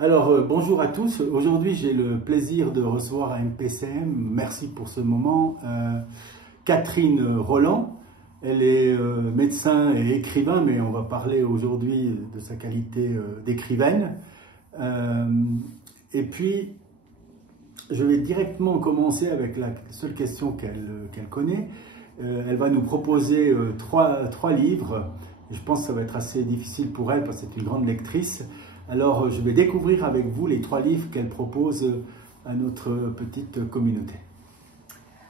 Bonjour à tous. Aujourd'hui, j'ai le plaisir de recevoir à MPCM, merci pour ce moment, Catherine Rolland. Elle est médecin et écrivain, mais on va parler aujourd'hui de sa qualité d'écrivaine. Et puis, je vais directement commencer avec la seule question qu'elle connaît. Elle va nous proposer trois livres. Je pense que ça va être assez difficile pour elle parce que c'est une grande lectrice. Alors, je vais découvrir avec vous les trois livres qu'elle propose à notre petite communauté.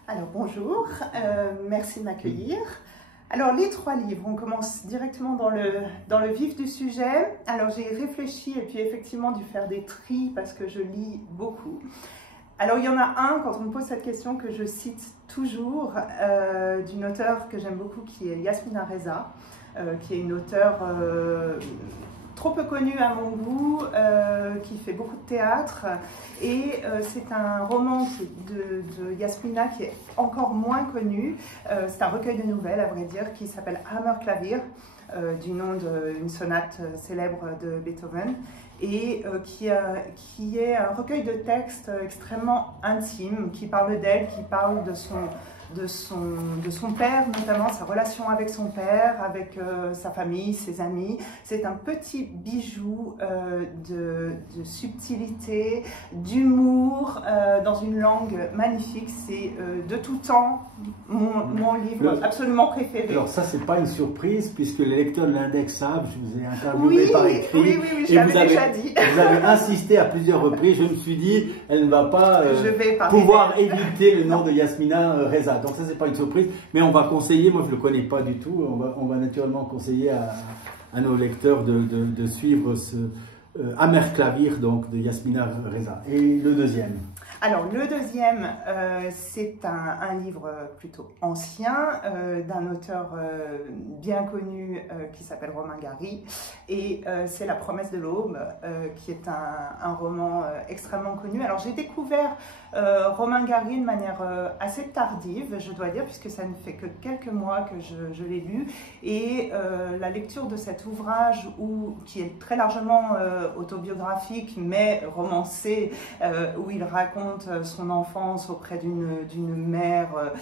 Alors, bonjour, merci de m'accueillir. Alors, les trois livres, on commence directement dans le vif du sujet. Alors, j'ai réfléchi et puis effectivement dû faire des tris parce que je lis beaucoup. Alors, il y en a un, quand on me pose cette question, que je cite toujours, d'une auteure que j'aime beaucoup, qui est Yasmina Reza, qui est une auteure trop peu connue à mon goût, qui fait beaucoup de théâtre. Et c'est un roman de Yasmina qui est encore moins connu. C'est un recueil de nouvelles, à vrai dire, qui s'appelle Hammerklavier, du nom d'une sonate célèbre de Beethoven, et qui est un recueil de textes extrêmement intime, qui parle d'elle, qui parle de son père, notamment sa relation avec son père, avec sa famille, ses amis. C'est un petit bijou de subtilité, d'humour, dans une langue magnifique. C'est de tout temps mon livre absolument préféré. Alors ça, c'est pas une surprise, puisque les lecteurs de l'Index savent, je vous ai interviewé par écrit. Oui, je l'avais déjà dit. Vous avez insisté à plusieurs reprises. Je me suis dit, elle ne va pas pouvoir éviter le nom de Yasmina Reza. Donc ça, c'est pas une surprise, mais on va conseiller, moi je le connais pas du tout, on va naturellement conseiller à nos lecteurs de suivre ce Hammerklavier donc de Yasmina Reza. Et le deuxième? Alors, le deuxième, c'est un livre plutôt ancien, d'un auteur bien connu qui s'appelle Romain Gary, et c'est La promesse de l'aube, qui est un roman extrêmement connu. Alors, j'ai découvert Romain Gary de manière assez tardive, je dois dire, puisque ça ne fait que quelques mois que je l'ai lu, et la lecture de cet ouvrage, qui est très largement autobiographique, mais romancé, où il raconte son enfance auprès d'une mère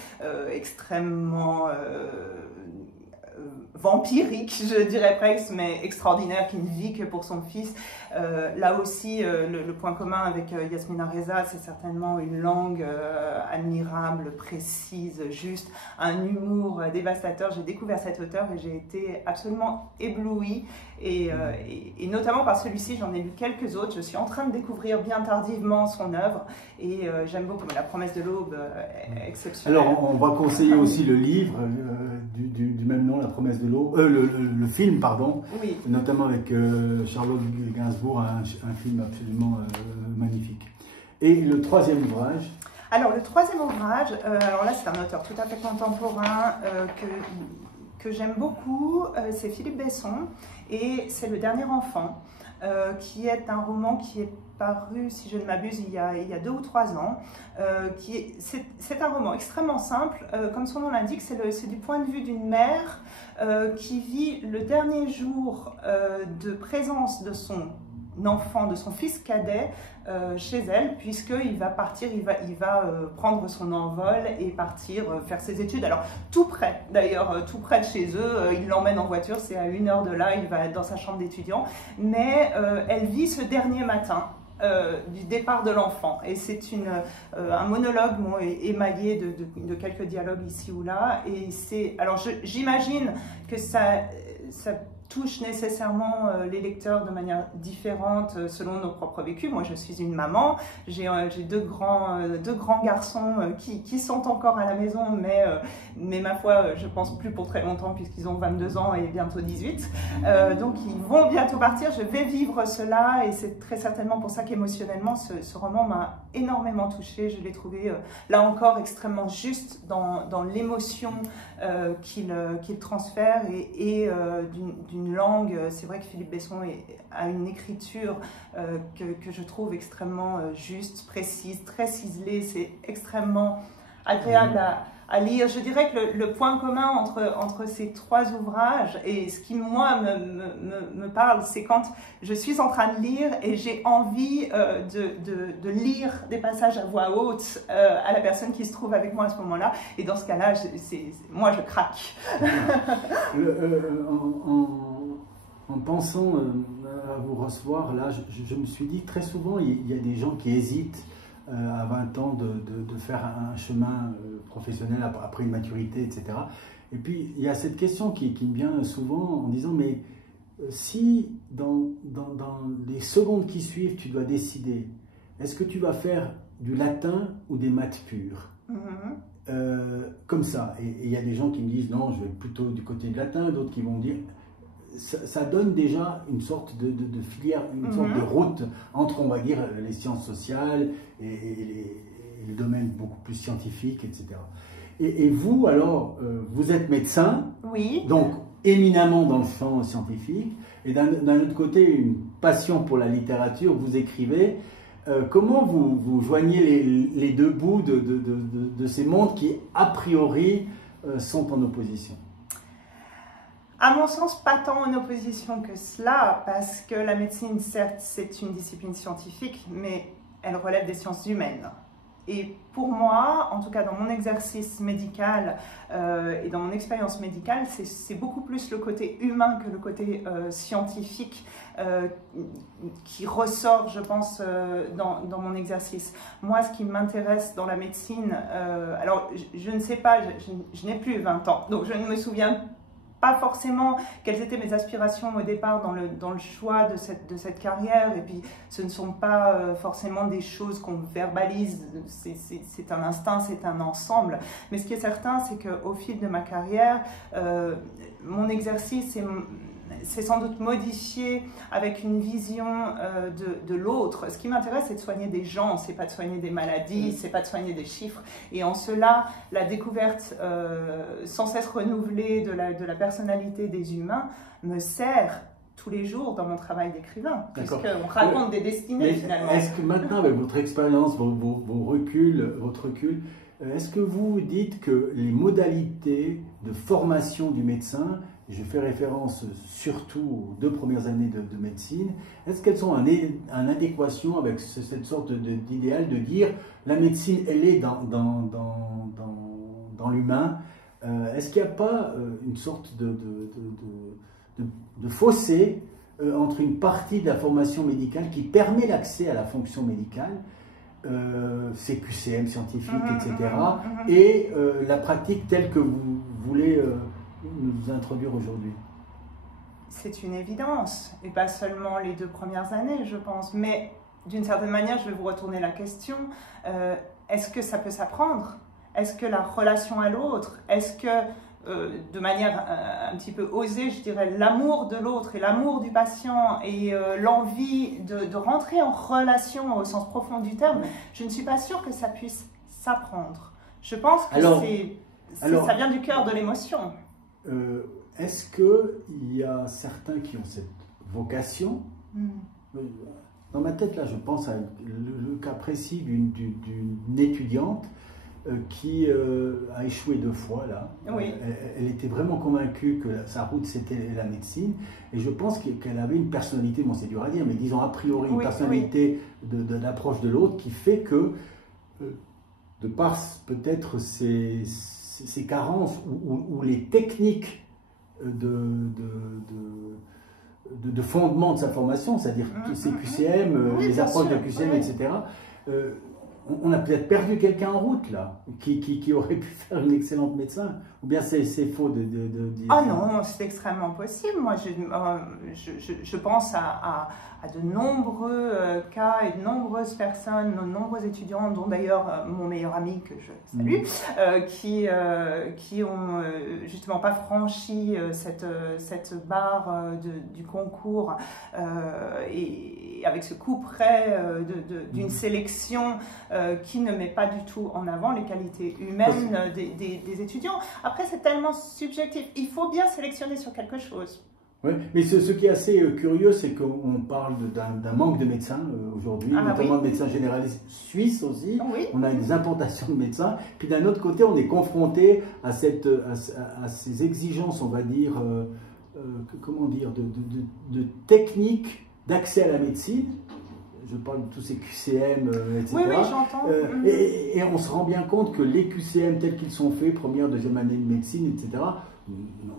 extrêmement vampirique, je dirais presque, mais extraordinaire, qui ne vit que pour son fils. Là aussi, le point commun avec Yasmina Reza, c'est certainement une langue admirable, précise, juste, un humour dévastateur. J'ai découvert cet auteur et j'ai été absolument éblouie, et notamment par celui-ci, j'en ai lu quelques autres. Je suis en train de découvrir bien tardivement son œuvre, et j'aime beaucoup. La promesse de l'aube est exceptionnelle. Alors, on va conseiller aussi le livre du même nom, La promesse de l'aube, le film, pardon, oui, notamment avec Charlotte Gainsbourg, un film absolument magnifique. Et le troisième ouvrage? Alors, le troisième ouvrage, alors là, c'est un auteur tout à fait contemporain que j'aime beaucoup, c'est Philippe Besson, et c'est Le dernier enfant, qui est un roman qui est paru, si je ne m'abuse, il y a 2 ou 3 ans. C'est un roman extrêmement simple, comme son nom l'indique, c'est du point de vue d'une mère qui vit le dernier jour de présence de son enfant, de son fils cadet chez elle, puisqu'il va partir, il va prendre son envol et partir faire ses études. Alors tout près, d'ailleurs, tout près de chez eux, il l'emmène en voiture, c'est à 1 heure de là, il va être dans sa chambre d'étudiant, mais elle vit ce dernier matin du départ de l'enfant, et c'est un monologue émaillé de quelques dialogues ici ou là, et alors j'imagine que ça touche nécessairement les lecteurs de manière différente selon nos propres vécus. Moi, je suis une maman, j'ai 2 grands garçons qui sont encore à la maison, mais ma foi, je pense plus pour très longtemps, puisqu'ils ont 22 ans et bientôt 18. Donc, ils vont bientôt partir. Je vais vivre cela, et c'est très certainement pour ça qu'émotionnellement, ce roman m'a énormément touchée. Je l'ai trouvé, là encore, extrêmement juste dans l'émotion qu'il transfère, et d'une langue. C'est vrai que Philippe Besson a une écriture que je trouve extrêmement juste, précise, très ciselée. C'est extrêmement agréable à lire. Je dirais que le point commun entre ces trois ouvrages et ce qui, moi, me parle, c'est quand je suis en train de lire et j'ai envie de lire des passages à voix haute à la personne qui se trouve avec moi à ce moment-là. Et dans ce cas-là, moi, je craque. En pensant à vous recevoir, là, je me suis dit, très souvent, il y a des gens qui hésitent à 20 ans de faire un chemin professionnel après une maturité, etc. Et puis, il y a cette question qui me vient souvent en disant, mais si dans les secondes qui suivent, tu dois décider, est-ce que tu vas faire du latin ou des maths pures? Comme ça. Et il y a des gens qui me disent, non, je vais plutôt du côté de latin, d'autres qui vont dire... Ça donne déjà une sorte de filière, une sorte de route entre, on va dire, les sciences sociales et les domaines beaucoup plus scientifiques, etc. Et vous, alors, vous êtes médecin, oui. Donc éminemment dans le champ scientifique, et d'un autre côté, une passion pour la littérature, vous écrivez. Comment vous joignez les deux bouts de ces mondes qui, a priori, sont en opposition? À mon sens, pas tant en opposition que cela, parce que la médecine, certes, c'est une discipline scientifique, mais elle relève des sciences humaines. Et pour moi, en tout cas dans mon exercice médical et dans mon expérience médicale, c'est beaucoup plus le côté humain que le côté scientifique qui ressort, je pense, dans mon exercice. Moi, ce qui m'intéresse dans la médecine, alors je ne sais pas, je n'ai plus 20 ans, donc je ne me souviens pas forcément quelles étaient mes aspirations au départ dans le choix de cette carrière, et puis ce ne sont pas forcément des choses qu'on verbalise, c'est un instinct, c'est un ensemble. Mais ce qui est certain, c'est qu'au fil de ma carrière, mon exercice s'est sans doute modifié avec une vision de l'autre. Ce qui m'intéresse, c'est de soigner des gens, c'est pas de soigner des maladies, c'est pas de soigner des chiffres. Et en cela, la découverte sans cesse renouvelée de la personnalité des humains me sert tous les jours dans mon travail d'écrivain, puisqu'on raconte des destinées finalement. Est-ce que maintenant, avec votre expérience, votre recul, est-ce que vous dites que les modalités de formation du médecin, je fais référence surtout aux 2 premières années de médecine, est-ce qu'elles sont en adéquation avec cette sorte d'idéal de dire la médecine, elle est dans l'humain? Est-ce qu'il n'y a pas une sorte de fossé entre une partie de la formation médicale qui permet l'accès à la fonction médicale, CQCM scientifique, etc., et la pratique telle que vous voulez nous introduire aujourd'hui? C'est une évidence, et pas seulement les 2 premières années, je pense, mais d'une certaine manière, je vais vous retourner la question, est-ce que ça peut s'apprendre? Est-ce que la relation à l'autre, est-ce que, de manière un petit peu osée, je dirais, l'amour de l'autre et l'amour du patient et l'envie de rentrer en relation au sens profond du terme, je ne suis pas sûre que ça puisse s'apprendre. Je pense que ça vient du cœur de l'émotion. Est-ce qu'il y a certains qui ont cette vocation? Dans ma tête, là, je pense à le cas précis d'une étudiante qui a échoué 2 fois, là. Oui. Elle était vraiment convaincue que sa route, c'était la médecine. Et je pense qu'elle avait une personnalité, bon, c'est dur à dire, mais disons a priori, une personnalité d'approche de l'autre qui fait que, de par peut-être ses carences ou les techniques de fondement de sa formation, c'est-à-dire ses QCM, les approches de QCM, etc., on a peut-être perdu quelqu'un en route, là, qui aurait pu faire une excellente médecin. Ou bien c'est faux de dire ça? Non, c'est extrêmement possible. Moi, je pense à de nombreux cas et de nombreuses personnes, de nombreux étudiants, dont d'ailleurs mon meilleur ami que je salue, qui ont justement pas franchi cette barre du concours et avec ce coup près d'une sélection qui ne met pas du tout en avant les qualités humaines des étudiants. Après, c'est tellement subjectif. Il faut bien sélectionner sur quelque chose. Oui, mais ce qui est assez curieux, c'est qu'on parle d'un manque de médecins aujourd'hui, notamment de médecins généralistes suisses aussi. Oui. On a des importations de médecins. Puis d'un autre côté, on est confronté à ces exigences, on va dire, comment dire, de techniques d'accès à la médecine. Je parle de tous ces QCM, etc. Oui, oui, j'entends. Et on se rend bien compte que les QCM tels qu'ils sont faits, première, deuxième année de médecine, etc.,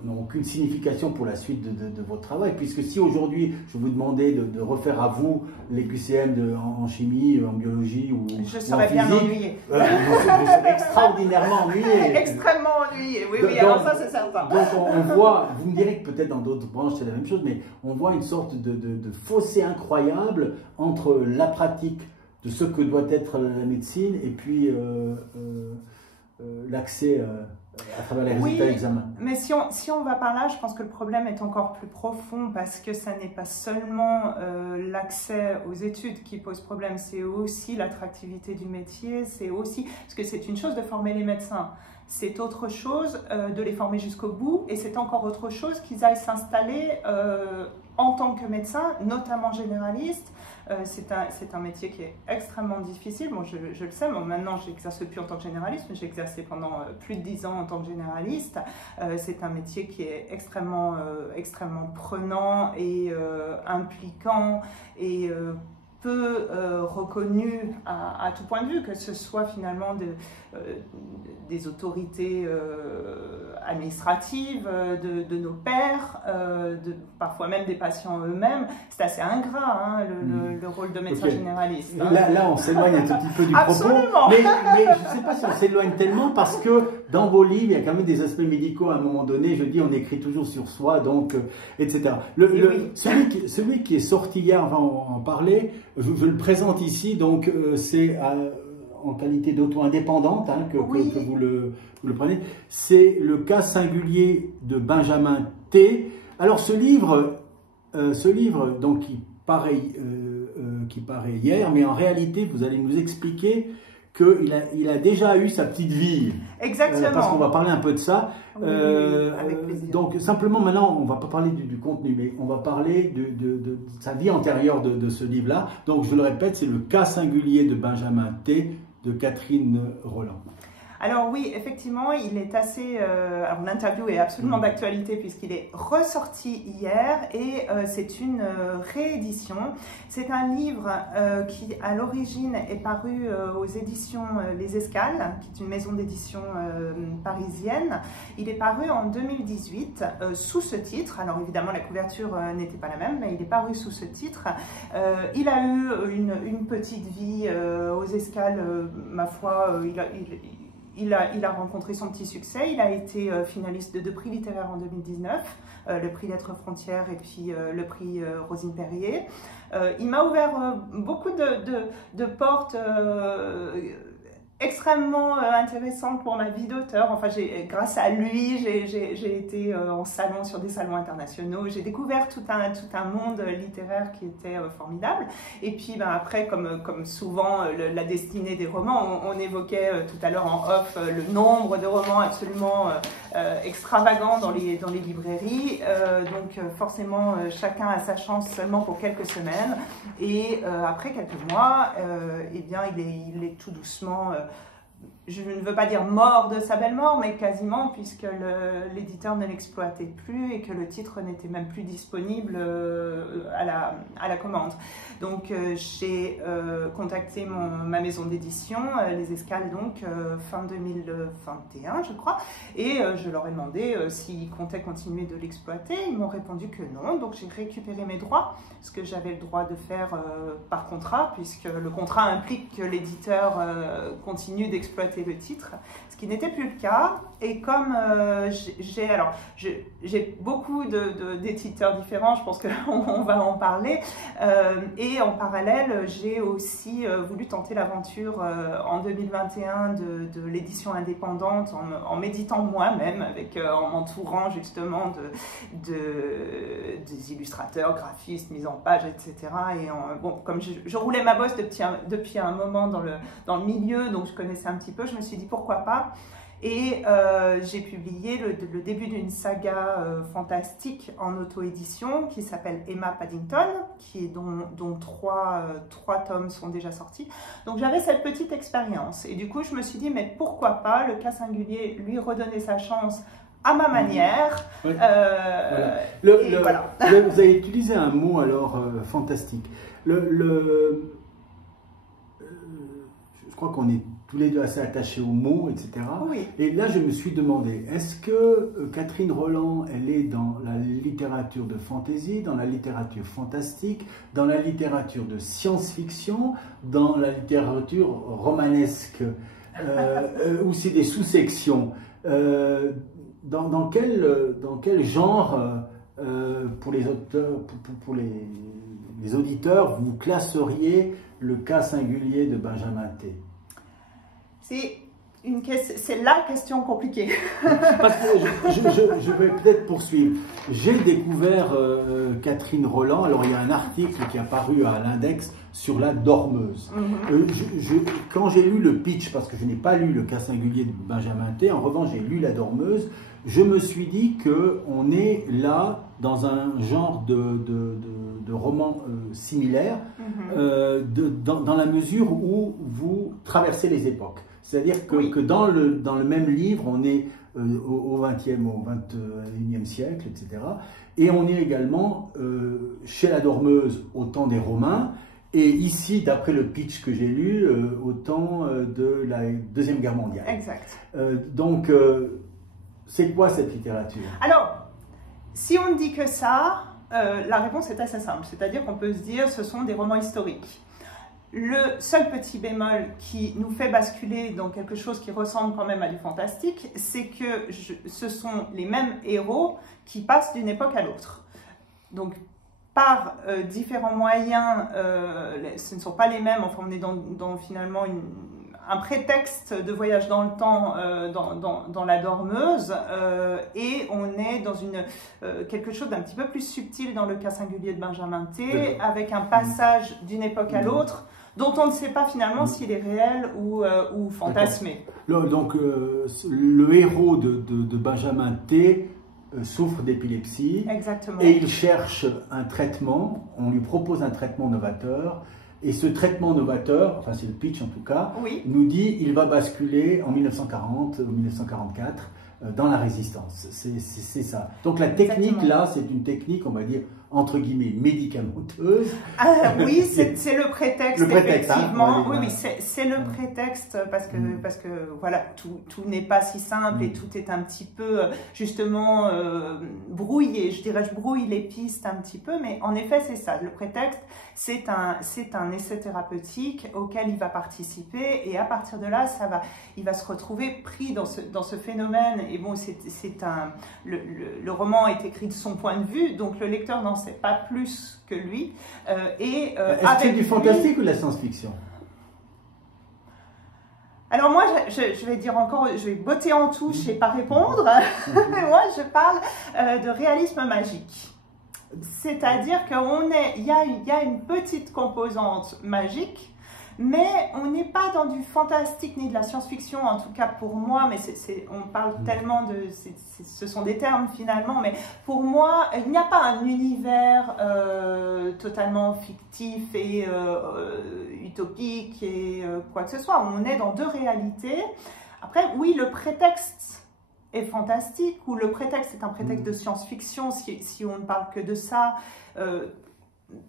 n'ont aucune signification pour la suite de votre travail. Puisque si aujourd'hui, je vous demandais de refaire à vous les QCM en chimie, en biologie ou je serais bien ennuyée. Vous serez extraordinairement ennuyée. Extrêmement ennuyée, oui, oui, alors ça c'est certain. Donc on voit, vous me direz que peut-être dans d'autres branches c'est la même chose, mais on voit une sorte de fossé incroyable entre la pratique de ce que doit être la médecine et puis l'accès à travers les résultats d'examen. Mais si on va par là, je pense que le problème est encore plus profond parce que ça n'est pas seulement l'accès aux études qui pose problème, c'est aussi l'attractivité du métier, c'est aussi, parce que c'est une chose de former les médecins, c'est autre chose de les former jusqu'au bout et c'est encore autre chose qu'ils aillent s'installer en tant que médecin, notamment généraliste. C'est un métier qui est extrêmement difficile. Bon, je le sais, bon, maintenant je n'exerce plus en tant que généraliste, mais j'ai exercé pendant plus de 10 ans en tant que généraliste. C'est un métier qui est extrêmement prenant et impliquant et peu reconnu à tout point de vue, que ce soit finalement des autorités administratives, de nos pairs, parfois même des patients eux-mêmes. C'est assez ingrat, hein, le rôle de médecin généraliste. Hein. Là, on s'éloigne un tout petit peu du Absolument. propos, mais je ne sais pas si on s'éloigne tellement parce que dans vos livres, il y a quand même des aspects médicaux à un moment donné. Je dis, on écrit toujours sur soi, donc, etc. Celui qui est sorti hier, on va en parler, je le présente ici, donc c'est en qualité d'auto-indépendante que vous le prenez. C'est le cas singulier de Benjamin T. Alors ce livre donc, qui paraît hier, mais en réalité, vous allez nous expliquer qu'il a déjà eu sa petite vie. Exactement. Parce qu'on va parler un peu de ça. Oui, avec plaisir. Donc simplement maintenant, on ne va pas parler du contenu, mais on va parler de sa vie antérieure de ce livre-là. Donc je le répète, c'est le cas singulier de Benjamin T. de Catherine Roland. Alors oui, effectivement, il est assez... alors l'interview est absolument d'actualité puisqu'il est ressorti hier et c'est une réédition. C'est un livre qui, à l'origine, est paru aux éditions Les Escales, qui est une maison d'édition parisienne. Il est paru en 2018 sous ce titre. Alors évidemment, la couverture n'était pas la même, mais il est paru sous ce titre. Il a eu une petite vie aux Escales, ma foi, il a rencontré son petit succès, il a été finaliste de 2 prix littéraires en 2019, le prix Lettres Frontières et puis le prix Rosine Perrier. Il m'a ouvert beaucoup de portes extrêmement intéressante pour ma vie d'auteur. Enfin, grâce à lui, j'ai été en salon, sur des salons internationaux. J'ai découvert tout un monde littéraire qui était formidable. Et puis, après, comme souvent, la destinée des romans, on évoquait tout à l'heure en off le nombre de romans absolument extravagants dans les librairies. Donc, forcément, chacun a sa chance seulement pour quelques semaines. Et après quelques mois, eh bien, il est tout doucement... je ne veux pas dire mort de sa belle mort, mais quasiment, puisque l'éditeur ne l'exploitait plus et que le titre n'était même plus disponible à la commande. Donc j'ai contacté ma maison d'édition, Les Escales, donc fin 2021 je crois, et je leur ai demandé s'ils comptaient continuer de l'exploiter. Ils m'ont répondu que non, donc j'ai récupéré mes droits, ce que j'avais le droit de faire par contrat, puisque le contrat implique que l'éditeur continue d'exploiter le titre, ce qui n'était plus le cas. Et comme j'ai beaucoup d'éditeurs différents, je pense qu'on va en parler, et en parallèle j'ai aussi voulu tenter l'aventure en 2021 de l'édition indépendante en méditant moi-même, en m'entourant justement des illustrateurs, graphistes, mise en page, etc. Et bon, comme je roulais ma bosse depuis un moment dans le milieu, donc je connaissais un petit peu, je me suis dit pourquoi pas. Et j'ai publié le début d'une saga fantastique en auto-édition qui s'appelle Emma Paddington, dont trois tomes sont déjà sortis. Donc j'avais cette petite expérience. Et du coup, je me suis dit, mais pourquoi pas le cas singulier, lui redonner sa chance à ma manière. Oui. Voilà. Vous avez utilisé un mot alors fantastique. Je crois qu'on est tous les deux assez attachés aux mots, etc. Oui. Et là, je me suis demandé, est-ce que Catherine Rolland, elle est dans la littérature de fantasy, dans la littérature fantastique, dans la littérature de science-fiction, dans la littérature romanesque, où c'est des sous-sections dans quel genre, pour les auteurs, pour les auditeurs, vous classeriez le cas singulier de Benjamin T? C'est la question compliquée. Parce que je vais peut-être poursuivre. J'ai découvert Catherine Rolland. Alors, il y a un article qui est apparu à l'Index sur la dormeuse. Quand j'ai lu le pitch, parce que je n'ai pas lu le cas singulier de Benjamin T, en revanche, j'ai lu la dormeuse, je me suis dit qu'on est là dans un genre de roman similaire, dans la mesure où vous traversez les époques. C'est-à-dire que dans le même livre, on est au XXe, au XXIe siècle, etc. Et on est également chez la dormeuse au temps des Romains, et ici, d'après le pitch que j'ai lu, au temps de la Deuxième Guerre mondiale. Exact. Donc, c'est quoi cette littérature? Alors, si on ne dit que ça, la réponse est assez simple. C'est-à-dire qu'on peut se dire ce sont des romans historiques. Le seul petit bémol qui nous fait basculer dans quelque chose qui ressemble quand même à du fantastique, c'est que ce sont les mêmes héros qui passent d'une époque à l'autre. Donc, par différents moyens, ce ne sont pas les mêmes, enfin on est dans finalement un prétexte de voyage dans le temps dans la dormeuse, et on est dans quelque chose d'un petit peu plus subtil dans le cas singulier de Benjamin T, avec un passage d'une époque à l'autre, dont on ne sait pas finalement s'il est réel ou fantasmé. Donc le héros de Benjamin T souffre d'épilepsie. Exactement. Et il cherche un traitement, on lui propose un traitement novateur, et ce traitement novateur, enfin c'est le pitch en tout cas, nous dit il va basculer en 1940 ou 1944 dans la résistance. C'est ça. Donc la technique là, c'est une technique, on va dire, entre guillemets, médicamenteuse. Oui, c'est le prétexte, effectivement. Hein, oui, c'est le prétexte parce que voilà, tout n'est pas si simple et tout est un petit peu, justement, brouillé. Je brouille les pistes un petit peu, mais en effet, c'est ça. Le prétexte, c'est un essai thérapeutique auquel il va participer, et à partir de là, il va se retrouver pris dans ce phénomène. Et bon, le roman est écrit de son point de vue, donc le lecteur n'en sait pas plus que lui. Est-ce que c'est du fantastique ou de la science-fiction? Alors moi, je vais dire encore, je vais botter en touche et pas répondre. Moi, je parle de réalisme magique. C'est-à-dire qu'il y a une petite composante magique, mais on n'est pas dans du fantastique ni de la science-fiction, en tout cas pour moi, mais on parle tellement ce sont des termes finalement, mais pour moi, il n'y a pas un univers totalement fictif et utopique et quoi que ce soit. On est dans deux réalités. Après, oui, le prétexte est fantastique, ou le prétexte est un prétexte de science-fiction, si on ne parle que de ça,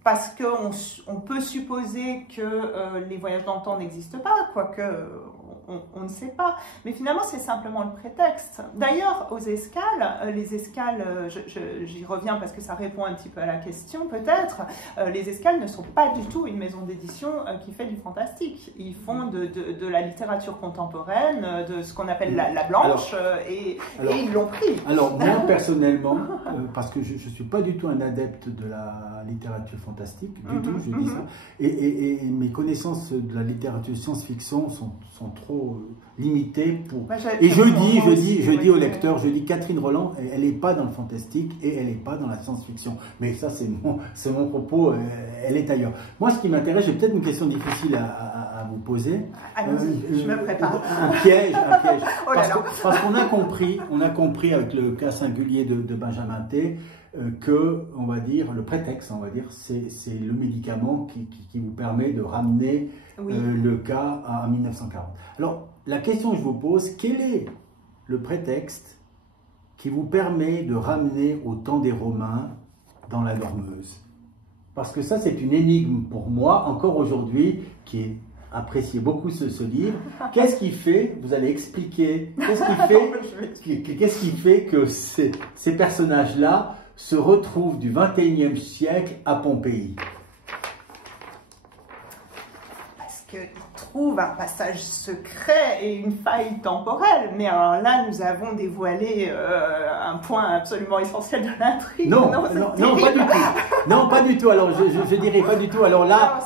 parce qu'on peut supposer que les voyages dans le temps n'existent pas, quoique on ne sait pas. Mais finalement, c'est simplement le prétexte. D'ailleurs, aux escales, les escales, j'y reviens parce que ça répond un petit peu à la question peut-être, les escales ne sont pas du tout une maison d'édition qui fait du fantastique. Ils font de la littérature contemporaine, de ce qu'on appelle la blanche, et ils l'ont pris. Alors, moi, personnellement, parce que je ne suis pas du tout un adepte de la littérature fantastique, du tout, je dis ça. Et mes connaissances de la littérature science-fiction sont trop limitées pour... Et je dis au lecteur, je dis Catherine Rolland, elle n'est pas dans le fantastique et elle n'est pas dans la science-fiction. Mais ça, c'est mon propos, elle est ailleurs. Moi, ce qui m'intéresse, j'ai peut-être une question difficile à vous poser. Allons-y, je me prépare. Un piège. Oh parce qu'on a compris avec le cas singulier de Benjamin T, que, on va dire, le prétexte, on va dire, c'est le médicament qui vous permet de ramener le cas à 1940. Alors, la question que je vous pose, quel est le prétexte qui vous permet de ramener au temps des Romains dans la Dormeuse? Parce que ça, c'est une énigme pour moi, encore aujourd'hui, qui est apprécié beaucoup ce livre. Qu'est-ce qui fait, vous allez expliquer, qu'est-ce qui fait que ces personnages-là se retrouvent du XXIe siècle à Pompéi? Parce qu'ils trouvent un passage secret et une faille temporelle. Mais alors là, nous avons dévoilé un point absolument essentiel de l'intrigue. Non, pas du tout. Non, pas du tout. Alors, je dirais pas du tout. Alors là,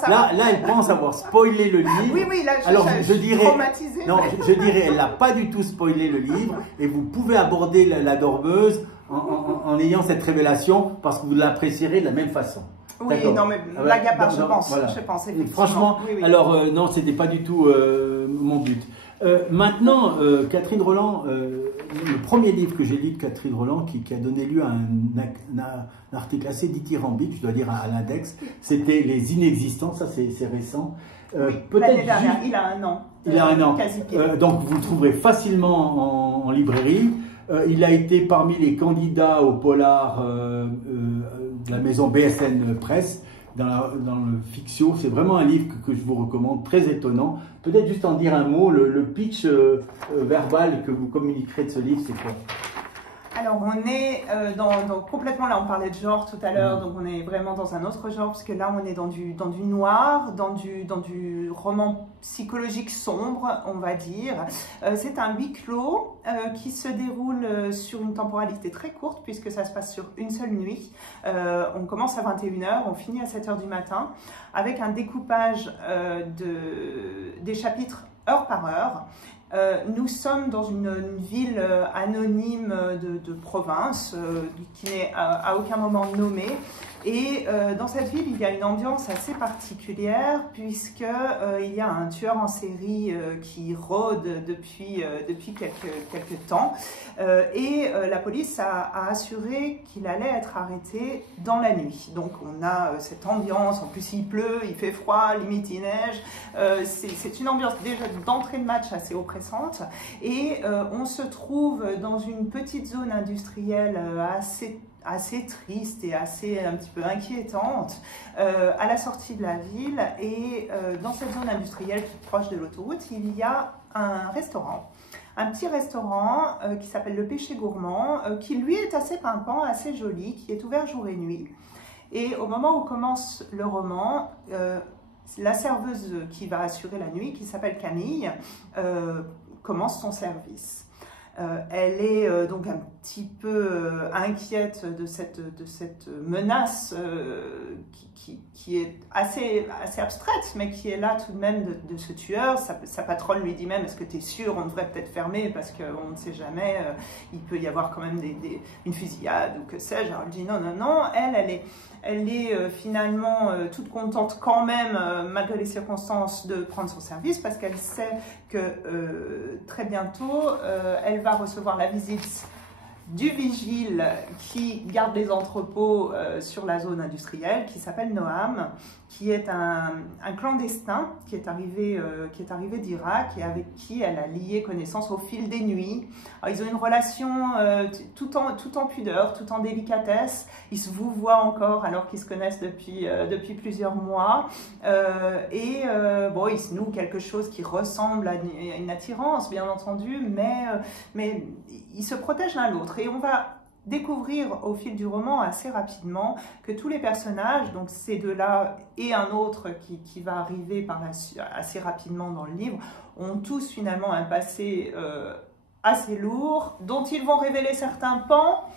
elle pense avoir spoilé le livre. Oui, là, je dirais, traumatisée. Non, je dirais, elle n'a pas du tout spoilé le livre. Et vous pouvez aborder la Dormeuse en ayant cette révélation parce que vous l'apprécierez de la même façon. Oui, non, mais blague à part, je pense, effectivement. Franchement, oui. Alors non, c'était pas du tout mon but. Maintenant, Catherine Rolland, le premier livre que j'ai lu de Catherine Rolland, qui a donné lieu à un article assez dithyrambique, je dois dire, à l'index, c'était Les Inexistants, ça c'est récent. L'année dernière, il a un an. Il a un an. Donc vous le trouverez facilement en librairie. Il a été parmi les candidats au polar de la maison BSN Presse dans le Fictio. C'est vraiment un livre que je vous recommande, très étonnant. Peut-être juste en dire un mot, le pitch verbal que vous communiquerez de ce livre, c'est quoi? Alors on est complètement, là on parlait de genre tout à l'heure, donc on est vraiment dans un autre genre, parce que là on est dans du noir, dans du roman psychologique sombre, on va dire. C'est un huis clos qui se déroule sur une temporalité très courte, puisque ça se passe sur une seule nuit. On commence à 21 h, on finit à 7 h du matin, avec un découpage des chapitres heure par heure. Nous sommes dans une ville anonyme de province qui n'est à aucun moment nommée. Et dans cette ville, il y a une ambiance assez particulière puisque il y a un tueur en série qui rôde depuis quelques temps. Et la police a assuré qu'il allait être arrêté dans la nuit. Donc on a cette ambiance, en plus il pleut, il fait froid, limite il neige. C'est une ambiance déjà d'entrée de match assez oppressante. Et on se trouve dans une petite zone industrielle assez triste et un petit peu inquiétante à la sortie de la ville. Et dans cette zone industrielle toute proche de l'autoroute, il y a un restaurant. Un petit restaurant qui s'appelle Le Péché Gourmand, qui lui est assez pimpant, assez joli, qui est ouvert jour et nuit. Et au moment où commence le roman, la serveuse qui va assurer la nuit, qui s'appelle Camille, commence son service. Elle est donc un petit peu inquiète de cette menace qui est assez abstraite, mais qui est là tout de même de ce tueur. Sa patronne lui dit même, est-ce que tu es sûr, on devrait peut-être fermer parce qu'on ne sait jamais, il peut y avoir quand même une fusillade ou que sais-je. Alors elle dit non, elle est finalement toute contente quand même, malgré les circonstances, de prendre son service parce qu'elle sait que très bientôt, elle va recevoir la visite du vigile qui garde les entrepôts sur la zone industrielle, qui s'appelle Noam, qui est un clandestin qui est arrivé d'Irak et avec qui elle a lié connaissance au fil des nuits. Alors, ils ont une relation tout en pudeur, tout en délicatesse. Ils se vouvoient encore alors qu'ils se connaissent depuis plusieurs mois. Bon, ils se nouent quelque chose qui ressemble à une attirance, bien entendu, mais ils se protègent l'un l'autre. Et on va découvrir au fil du roman assez rapidement que tous les personnages, donc ces deux-là et un autre qui va arriver assez rapidement dans le livre, ont tous finalement un passé assez lourd, dont ils vont révéler certains pans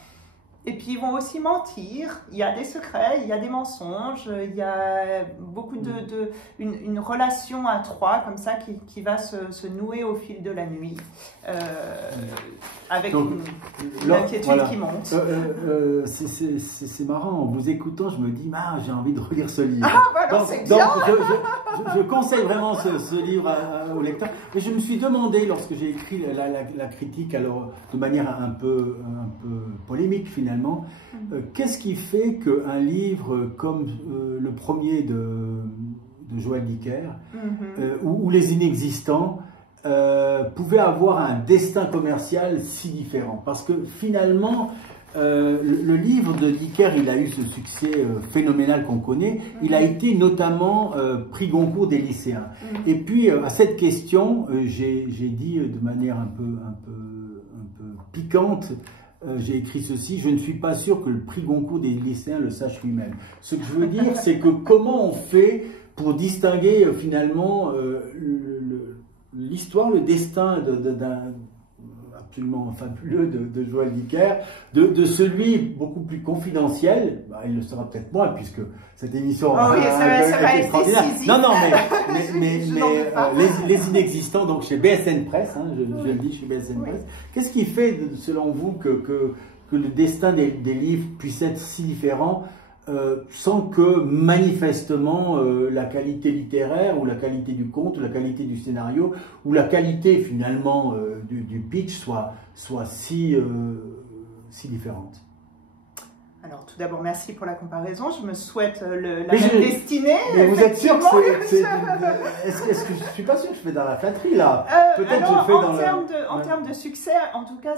Et puis ils vont aussi mentir, il y a des secrets, il y a des mensonges, il y a beaucoup une relation à trois comme ça qui va se nouer au fil de la nuit, avec l'inquiétude qui monte. C'est marrant, en vous écoutant, je me dis, j'ai envie de relire ce livre. Ah, voilà, c'est bien. Je conseille vraiment ce livre au lecteur. Mais je me suis demandé, lorsque j'ai écrit la critique, alors de manière un peu polémique finalement, qu'est-ce qui fait qu'un livre comme le premier de Joël Dicker, ou Les Inexistants, pouvait avoir un destin commercial si différent? Parce que finalement, le livre de Dicker, il a eu ce succès phénoménal qu'on connaît. Il a été notamment prix Goncourt des lycéens. Et puis à cette question, j'ai dit de manière un peu piquante, j'ai écrit ceci: je ne suis pas sûr que le prix Goncourt des lycéens le sache lui-même. Ce que je veux dire, c'est que comment on fait pour distinguer finalement l'histoire, le destin d'un absolument fabuleux de Joël Dicker, de celui beaucoup plus confidentiel. Il le sera peut-être moins, puisque cette émission ça va être extraordinaire. Non, mais les Inexistants, donc chez BSN Press, je le dis, chez BSN Press. Qu'est-ce qui fait, selon vous, que le destin des livres puisse être si différent, sans que manifestement la qualité littéraire ou la qualité du conte ou la qualité du scénario ou la qualité finalement du pitch soit si différente? Alors tout d'abord, merci pour la comparaison. Je me souhaite la même destinée. Mais vous êtes sûr que c'est... Est-ce que je ne suis pas sûr que je fais dans la flatterie là? Peut-être je fais en termes de succès, en tout cas,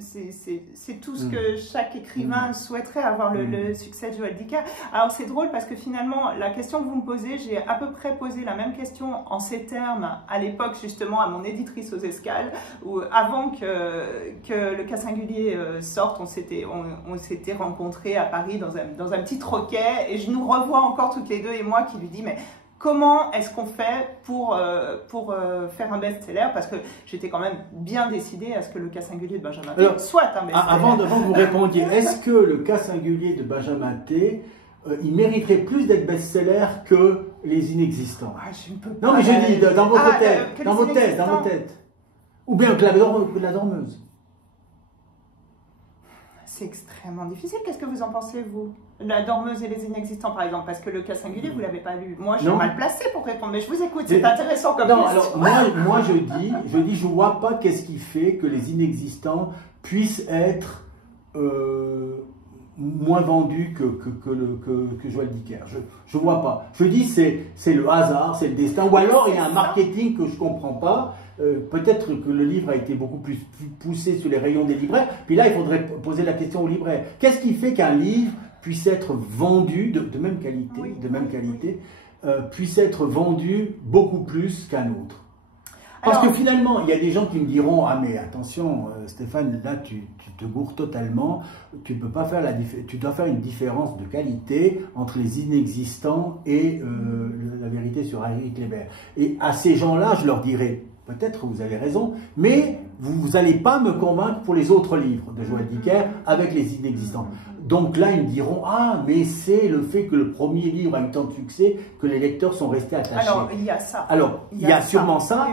c'est tout ce que chaque écrivain souhaiterait, avoir le succès de Joël Dicker. Alors c'est drôle parce que finalement, la question que vous me posez, j'ai à peu près posé la même question en ces termes à l'époque justement à mon éditrice aux Escales, où avant que Le Cas Singulier sorte, on s'était rencontrés à Paris dans un petit troquet, et je nous revois encore toutes les deux et moi qui lui dis: mais comment est-ce qu'on fait pour faire un best-seller? Parce que j'étais quand même bien décidée à ce que Le Cas Singulier de Benjamin T soit un best-seller. Avant que vous répondiez, est-ce que Le Cas Singulier de Benjamin T il mériterait plus d'être best-seller que Les Inexistants? Je ne peux pas. Non, mais je dis dans votre tête, dans vos têtes. Ou bien que la Dormeuse. C'est extrêmement difficile. Qu'est-ce que vous en pensez, vous? La Dormeuse et Les Inexistants, par exemple, parce que Le Cas Singulier, vous ne l'avez pas lu. Moi, je suis mal placée pour répondre, mais je vous écoute, c'est intéressant comme question. Alors, moi je dis, je vois pas qu'est-ce qui fait que Les Inexistants puissent être moins vendus que Joël Dicker. Je vois pas. Je dis, c'est le hasard, c'est le destin, ou alors il y a un marketing que je comprends pas. Peut-être que le livre a été beaucoup plus poussé sur les rayons des libraires. Puis là, il faudrait poser la question aux libraires. Qu'est-ce qui fait qu'un livre puisse être vendu de même qualité, puisse être vendu beaucoup plus qu'un autre? Parce que finalement, il y a des gens qui me diront: ah mais attention Stéphane, là tu te gourres totalement, tu peux pas faire tu dois faire une différence de qualité entre Les Inexistants et La Vérité sur Henri Kléber. Et à ces gens-là, je leur dirai: peut-être vous avez raison, mais vous n'allez pas me convaincre pour les autres livres de Joël Dicker avec Les Inexistants. Donc là, ils me diront: ah, mais c'est le fait que le premier livre a eu tant de succès que les lecteurs sont restés attachés. Alors, il y a ça. Alors, il y a sûrement ça,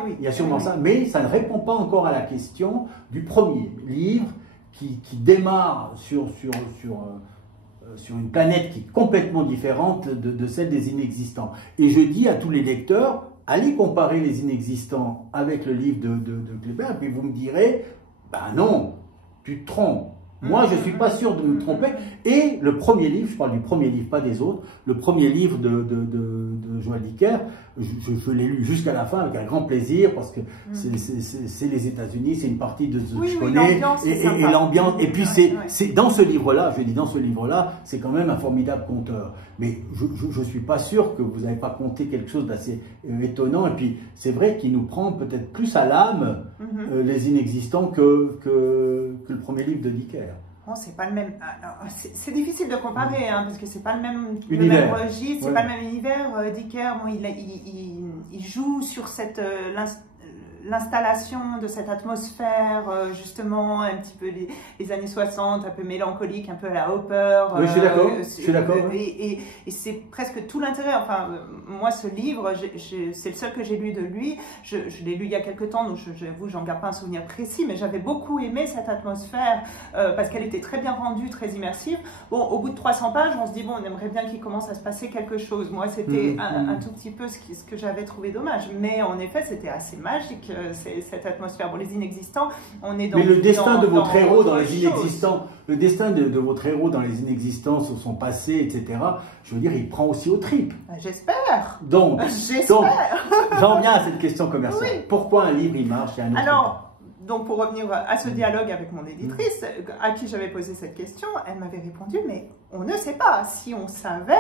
ça, mais ça ne répond pas encore à la question du premier livre qui démarre sur une planète qui est complètement différente de celle des Inexistants. Et je dis à tous les lecteurs: allez comparer Les Inexistants avec le livre de Kléber, et puis vous me direz: ben non, tu te trompes. Moi, je ne suis pas sûr de me tromper. Et le premier livre, je parle du premier livre, pas des autres, le premier livre de Joël Dicker, je l'ai lu jusqu'à la fin avec un grand plaisir, parce que c'est les États-Unis, c'est une partie de ce que je connais, et l'ambiance. Et puis c'est dans ce livre-là, je dis dans ce livre-là, c'est quand même un formidable conteur. Mais je ne suis pas sûr que vous n'avez pas compté quelque chose d'assez étonnant. Et puis c'est vrai qu'il nous prend peut-être plus à l'âme Les Inexistants que le premier livre de Dicker. Bon, c'est pas le même. C'est difficile de comparer, parce que c'est pas le même registre, c'est pas le même univers. Dicker, bon, il joue sur l'installation de cette atmosphère, justement, un petit peu les années 60, un peu mélancolique, un peu à la Hopper. Oui, je suis d'accord. Je suis d'accord. Et c'est presque tout l'intérêt. Enfin, moi, ce livre, c'est le seul que j'ai lu de lui. Je l'ai lu il y a quelques temps, donc j'avoue, j'en garde pas un souvenir précis, mais j'avais beaucoup aimé cette atmosphère parce qu'elle était très bien rendue, très immersive. Bon, au bout de 300 pages, on se dit, bon, on aimerait bien qu'il commence à se passer quelque chose. Moi, c'était un tout petit peu ce que j'avais trouvé dommage. Mais en effet, c'était assez magique, cette atmosphère. Bon, les inexistants, on est dans... Mais le destin de votre héros dans les inexistants, le destin de votre héros dans les inexistants, sur son passé, etc., je veux dire, il prend aussi aux tripes. J'espère. Donc, j'en viens à cette question commerciale. Oui. Pourquoi un livre, il marche et un autre pas? Donc, pour revenir à ce dialogue avec mon éditrice, à qui j'avais posé cette question, elle m'avait répondu, mais on ne sait pas. Si on savait,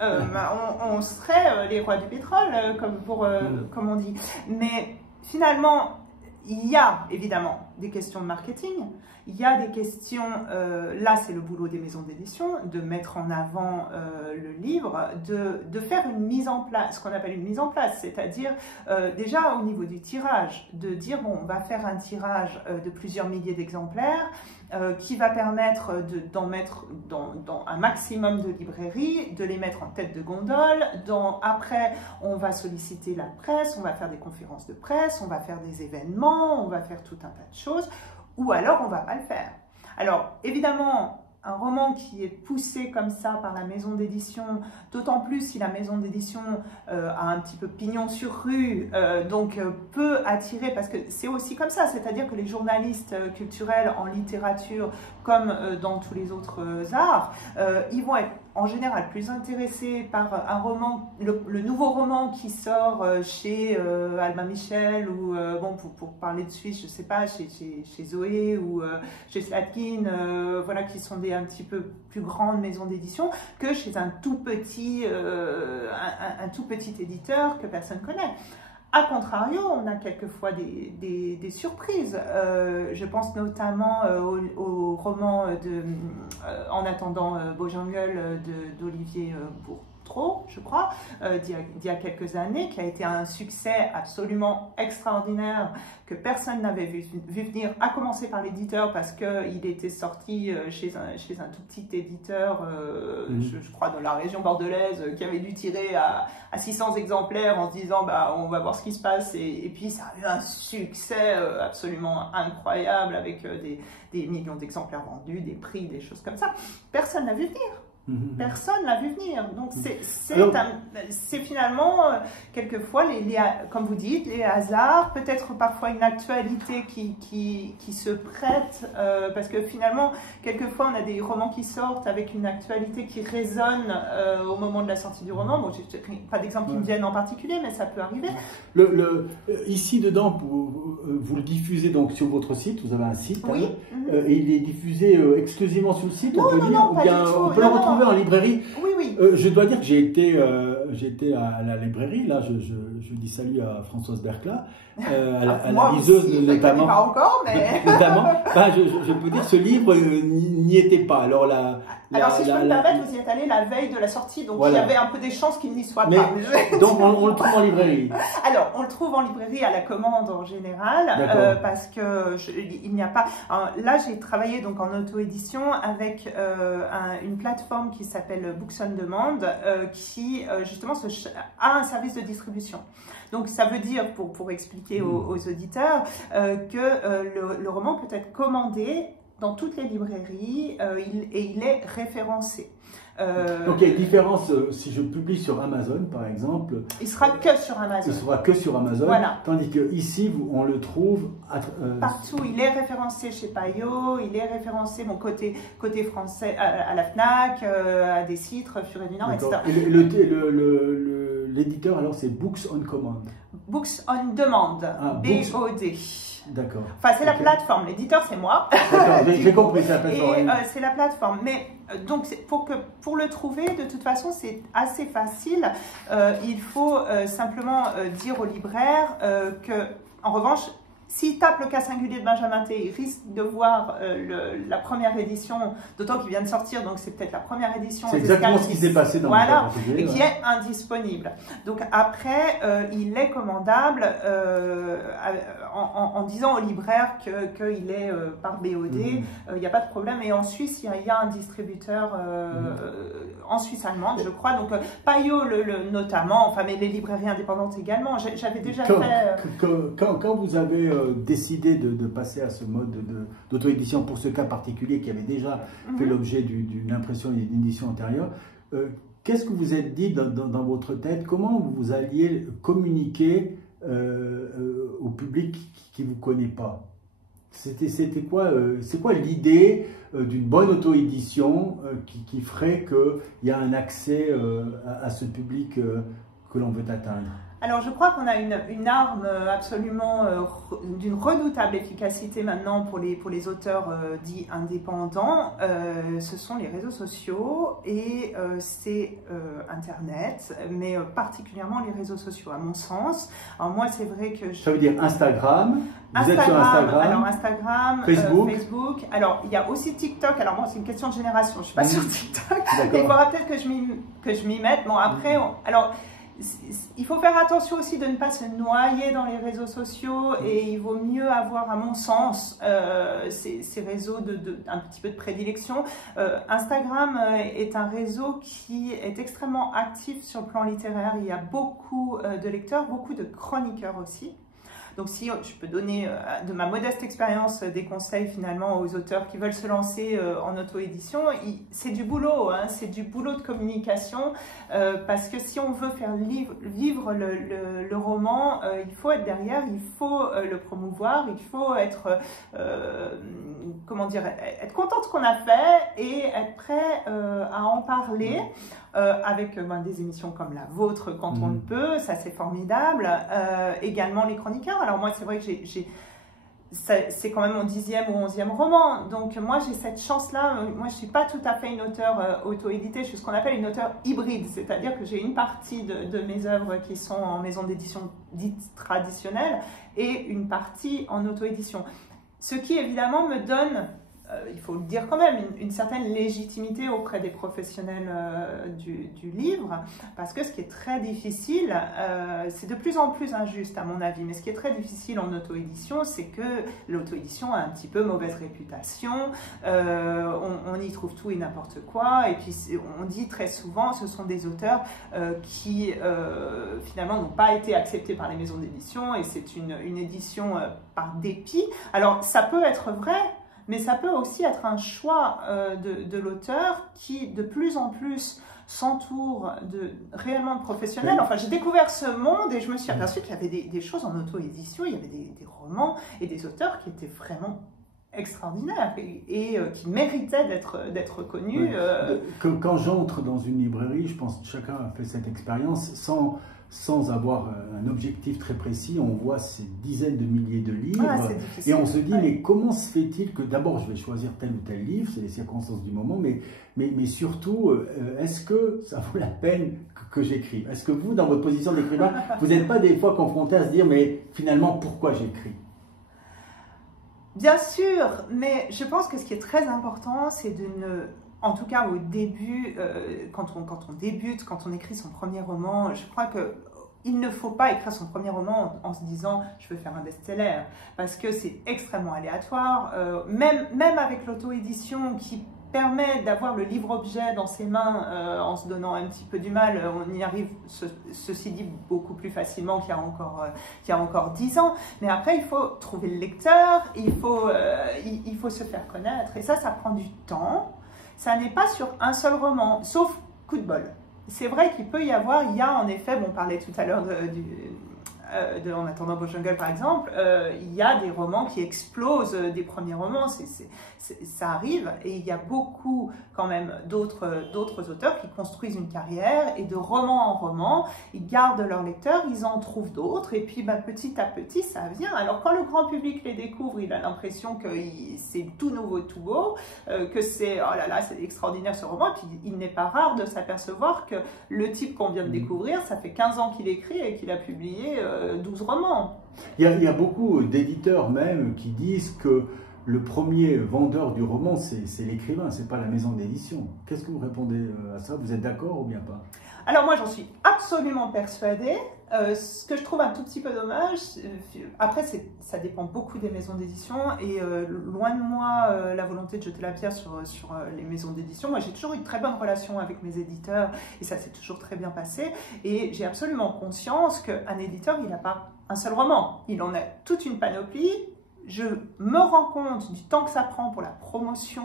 on serait les rois du pétrole, comme on dit. Mais finalement, il y a évidemment des questions de marketing. Il y a des questions, là c'est le boulot des maisons d'édition, de mettre en avant le livre, de faire une mise en place, ce qu'on appelle une mise en place, c'est-à-dire déjà au niveau du tirage, de dire bon, on va faire un tirage de plusieurs milliers d'exemplaires qui va permettre d'en mettre dans un maximum de librairies, de les mettre en tête de gondole, après on va solliciter la presse, on va faire des conférences de presse, on va faire des événements, on va faire tout un tas de choses, ou alors on ne va pas le faire. Alors évidemment, un roman qui est poussé comme ça par la maison d'édition, d'autant plus si la maison d'édition a un petit peu pignon sur rue, donc peut attirer, parce que c'est aussi comme ça, c'est-à-dire que les journalistes culturels en littérature, comme dans tous les autres arts, ils vont être en général plus intéressés par un roman, le nouveau roman qui sort chez Albin Michel, ou bon, pour parler de Suisse, je ne sais pas, chez Zoé ou chez Slatkin, voilà, qui sont un petit peu plus grandes maisons d'édition, que chez un tout petit éditeur que personne ne connaît. A contrario, on a quelquefois des surprises. Je pense notamment au roman En attendant Bojangles d'Olivier Bourtreau, je crois, d'il y a quelques années, qui a été un succès absolument extraordinaire que personne n'avait vu venir, à commencer par l'éditeur, parce qu'il était sorti chez un tout petit éditeur, je crois dans la région bordelaise, qui avait dû tirer à 600 exemplaires en se disant bah, on va voir ce qui se passe, et puis ça a eu un succès absolument incroyable avec des millions d'exemplaires vendus, des prix, des choses comme ça. Personne n'a vu venir. Personne l'a vu venir. Donc c'est finalement quelquefois, comme vous dites, les hasards, peut-être parfois une actualité qui se prête, parce que finalement, quelquefois on a des romans qui sortent avec une actualité qui résonne au moment de la sortie du roman. Bon, j'ai pas d'exemple qui me viennent en particulier, mais ça peut arriver. Ici dedans, vous le diffusez donc sur votre site, vous avez un site, oui. Et il est diffusé exclusivement sur le site, non, on peut non, dire, non, ou bien on peut le retrouver en librairie. Oui, oui. Je dois dire que j'ai été à la librairie, là je dis salut à Françoise Bercla, à la liseuse aussi, notamment. Pas encore, mais... notamment, je peux dire ce livre n'y était pas. Alors si je peux me permettre, vous y êtes allé la veille de la sortie, donc il y avait un peu des chances qu'il n'y soit pas. Donc on le trouve en librairie. Alors on le trouve en librairie à la commande en général, parce que il n'y a pas. Alors, là j'ai travaillé donc en auto-édition avec une plateforme qui s'appelle Books on Demand, qui justement a un service de distribution. Donc ça veut dire, pour expliquer aux auditeurs, que le roman peut être commandé dans toutes les librairies et il est référencé. Donc il y a une différence, si je publie sur Amazon par exemple. Il sera que sur Amazon. Il sera que sur Amazon, voilà. Tandis qu'ici on le trouve partout. Il est référencé chez Payot, il est référencé côté français à la FNAC, à des sites, Furet du Nord, etc. Et l'éditeur alors c'est Books on Command. Books on Demand, B-O-D. D'accord. Enfin, c'est la plateforme. L'éditeur, c'est moi. D'accord, j'ai compris, c'est la plateforme. Et c'est la plateforme. Mais donc, pour le trouver, de toute façon, c'est assez facile. Il faut simplement dire au libraire que, en revanche, s'il tape le cas singulier de Benjamin T, il risque de voir la première édition, d'autant qu'il vient de sortir, donc c'est peut-être la première édition. C'est exactement ce qui s'est passé dans le cas particulier. Et qui est indisponible. Donc après, il est commandable en disant au libraire qu'il est par BOD, il n'y a pas de problème. Et en Suisse, il y a un distributeur en Suisse allemande, je crois. Donc Payot notamment, enfin, mais les librairies indépendantes également. J'avais déjà Quand vous avez décidé de passer à ce mode d'auto-édition pour ce cas particulier qui avait déjà fait l'objet d'une impression et d'une édition antérieure, qu'est-ce que vous êtes dit dans votre tête? Comment vous alliez communiquer au public qui ne vous connaît pas? C'est quoi l'idée d'une bonne auto-édition qui ferait qu'il y a un accès à ce public que l'on veut atteindre? Alors je crois qu'on a une arme absolument d'une redoutable efficacité maintenant pour les auteurs dits indépendants. Ce sont les réseaux sociaux et c'est Internet, mais particulièrement les réseaux sociaux à mon sens. Alors moi c'est vrai que... Ça veut dire Instagram. Vous êtes sur Instagram. Alors Instagram, Facebook. Alors il y a aussi TikTok. Alors moi c'est une question de génération. Je ne suis pas sur TikTok. Il faudra peut-être que je m'y mette. Bon après, alors... Il faut faire attention aussi de ne pas se noyer dans les réseaux sociaux et il vaut mieux avoir, à mon sens, ces réseaux un petit peu de prédilection. Instagram est un réseau qui est extrêmement actif sur le plan littéraire. Il y a beaucoup de lecteurs, beaucoup de chroniqueurs aussi. Donc si je peux donner de ma modeste expérience des conseils finalement aux auteurs qui veulent se lancer en auto-édition, c'est du boulot, hein, c'est du boulot de communication parce que si on veut faire vivre le roman, il faut être derrière, il faut le promouvoir, il faut être, comment dire, être content de ce qu'on a fait et être prêt à en parler. Avec des émissions comme la vôtre quand on le peut, ça c'est formidable. Également les chroniqueurs. Alors moi c'est vrai que c'est quand même mon 10e ou 11e roman, donc moi j'ai cette chance-là. Moi je suis pas tout à fait une auteure auto-éditée, je suis ce qu'on appelle une auteure hybride, c'est-à-dire que j'ai une partie de mes œuvres qui sont en maison d'édition dite traditionnelle et une partie en auto-édition. Ce qui évidemment me donne... il faut le dire quand même, une certaine légitimité auprès des professionnels du livre, parce que ce qui est très difficile, c'est de plus en plus injuste à mon avis, mais ce qui est très difficile en auto-édition, c'est que l'auto-édition a un petit peu mauvaise réputation, on y trouve tout et n'importe quoi, et puis on dit très souvent, ce sont des auteurs qui finalement n'ont pas été acceptés par les maisons d'édition, et c'est une édition par dépit. Alors ça peut être vrai, mais ça peut aussi être un choix de l'auteur qui, de plus en plus, s'entoure réellement de professionnels. Enfin, j'ai découvert ce monde et je me suis aperçu qu'il y avait des choses en auto-édition, il y avait des romans et des auteurs qui étaient vraiment extraordinaires et qui méritaient d'être connus. Quand j'entre dans une librairie, je pense que chacun a fait cette expérience sans avoir un objectif très précis, on voit ces dizaines de milliers de livres et on se dit mais comment se fait-il que d'abord je vais choisir tel ou tel livre, c'est les circonstances du moment, mais surtout est-ce que ça vaut la peine que j'écrive? Est-ce que vous, dans votre position d'écrivain, vous n'êtes pas des fois confronté à se dire mais finalement pourquoi j'écris? Bien sûr, mais je pense que ce qui est très important, c'est de ne... En tout cas, au début, quand on débute, quand on écrit son premier roman, je crois qu'il ne faut pas écrire son premier roman en se disant « je veux faire un best-seller » parce que c'est extrêmement aléatoire. Même avec l'auto-édition qui permet d'avoir le livre-objet dans ses mains en se donnant un petit peu du mal, on y arrive, ceci dit, beaucoup plus facilement qu'il y a encore 10 ans. Mais après, il faut trouver le lecteur, il faut se faire connaître et ça prend du temps. Ça n'est pas sur un seul roman, sauf coup de bol. C'est vrai qu'il peut y avoir, il y a en effet, on parlait tout à l'heure En attendant Beau Jungle par exemple, il y a des romans qui explosent des premiers romans, ça arrive, et il y a beaucoup quand même d'autres auteurs qui construisent une carrière, et de roman en roman, ils gardent leurs lecteurs, ils en trouvent d'autres, et puis petit à petit ça vient. Alors quand le grand public les découvre, il a l'impression que c'est tout nouveau, tout beau, que c'est oh là là, c'est extraordinaire ce roman, et puis il n'est pas rare de s'apercevoir que le type qu'on vient de découvrir, ça fait 15 ans qu'il écrit et qu'il a publié publié 12 romans. Il y a beaucoup d'éditeurs même qui disent que le premier vendeur du roman, c'est l'écrivain, c'est pas la maison d'édition. Qu'est-ce que vous répondez à ça? Vous êtes d'accord ou bien pas? Alors moi, j'en suis absolument persuadée. Ce que je trouve un tout petit peu dommage, après ça dépend beaucoup des maisons d'édition et loin de moi la volonté de jeter la pierre sur les maisons d'édition. Moi, j'ai toujours eu une très bonne relation avec mes éditeurs et ça s'est toujours très bien passé. Et j'ai absolument conscience qu'un éditeur, il n'a pas un seul roman. Il en a toute une panoplie. Je me rends compte du temps que ça prend pour la promotion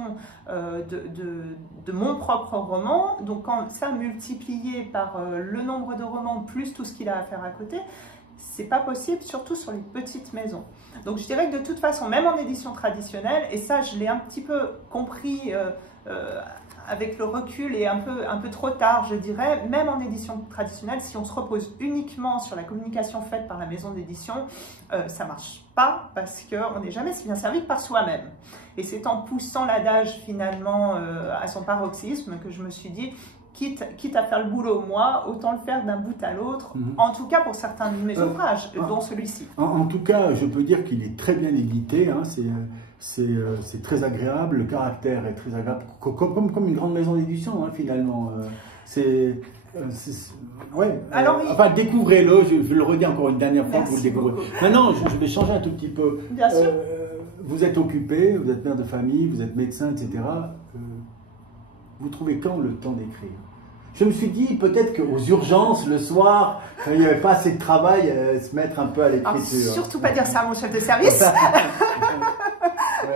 de mon propre roman. Donc, quand ça multiplié par le nombre de romans plus tout ce qu'il a à faire à côté, c'est pas possible, surtout sur les petites maisons. Donc, je dirais que de toute façon, même en édition traditionnelle, et ça, je l'ai un petit peu compris avec le recul et un peu trop tard, je dirais, même en édition traditionnelle, si on se repose uniquement sur la communication faite par la maison d'édition, ça ne marche pas parce qu'on n'est jamais si bien servi que par soi-même. Et c'est en poussant l'adage finalement à son paroxysme que je me suis dit, quitte à faire le boulot moi, autant le faire d'un bout à l'autre, en tout cas pour certains de mes ouvrages, dont celui-ci. En tout cas, je peux dire qu'il est très bien édité, hein, c'est très agréable, le caractère est très agréable, comme une grande maison d'édition hein, finalement. Ouais. Alors, enfin, découvrez-le, je le redis encore une dernière fois, vous le découvrez. Maintenant, je vais changer un tout petit peu. Bien sûr. Vous êtes occupé, vous êtes mère de famille, vous êtes médecin, etc. Vous trouvez quand le temps d'écrire? Je me suis dit peut-être qu'aux urgences, le soir, quand il n'y avait pas assez de travail, se mettre un peu à l'écriture. Surtout pas dire ça à mon chef de service.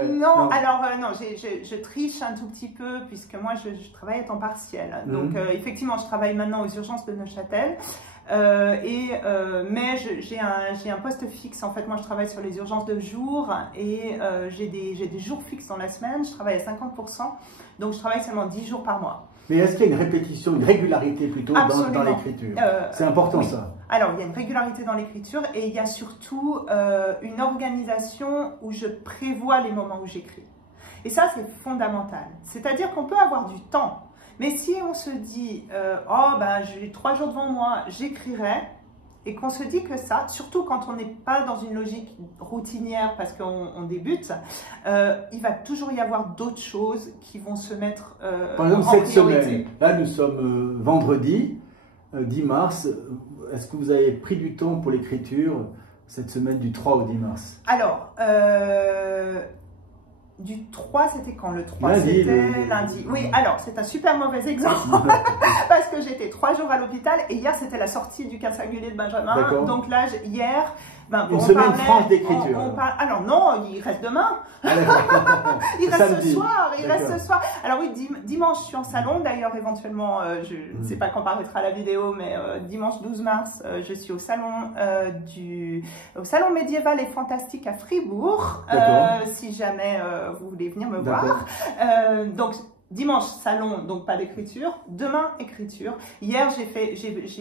Non, alors non, je triche un tout petit peu puisque moi je travaille à temps partiel. Donc effectivement, je travaille maintenant aux urgences de Neuchâtel. Mais j'ai un poste fixe. En fait, moi je travaille sur les urgences de jour et j'ai des jours fixes dans la semaine. Je travaille à 50%, donc je travaille seulement 10 jours par mois. Mais est-ce qu'il y a une répétition, une régularité plutôt dans l'écriture? C'est important oui. Ça. Alors, il y a une régularité dans l'écriture et il y a surtout une organisation où je prévois les moments où j'écris. Et ça, c'est fondamental. C'est-à-dire qu'on peut avoir du temps. Mais si on se dit, oh ben j'ai 3 jours devant moi, j'écrirai, et qu'on se dit que ça, surtout quand on n'est pas dans une logique routinière parce qu'on débute, il va toujours y avoir d'autres choses qui vont se mettre Par exemple, cette semaine, là nous sommes vendredi, 10 mars, est-ce que vous avez pris du temps pour l'écriture cette semaine du 3 au 10 mars? Alors, du 3, c'était quand? Le 3, c'était lundi. Oui, alors, c'est un super mauvais exemple parce que j'étais 3 jours à l'hôpital et hier, c'était la sortie du cas singulier de Benjamin. Donc là, hier... Ben, une semaine franche d'écriture. Alors non, il reste demain. Il reste ce soir. Il reste ce soir. Alors oui, dimanche, je suis en salon. D'ailleurs, éventuellement, je ne sais pas quand paraîtra la vidéo, mais dimanche 12 mars, je suis au salon médiéval et fantastique à Fribourg. Si jamais vous voulez venir me voir. Donc dimanche, salon, donc pas d'écriture. Demain, écriture. Hier, j'ai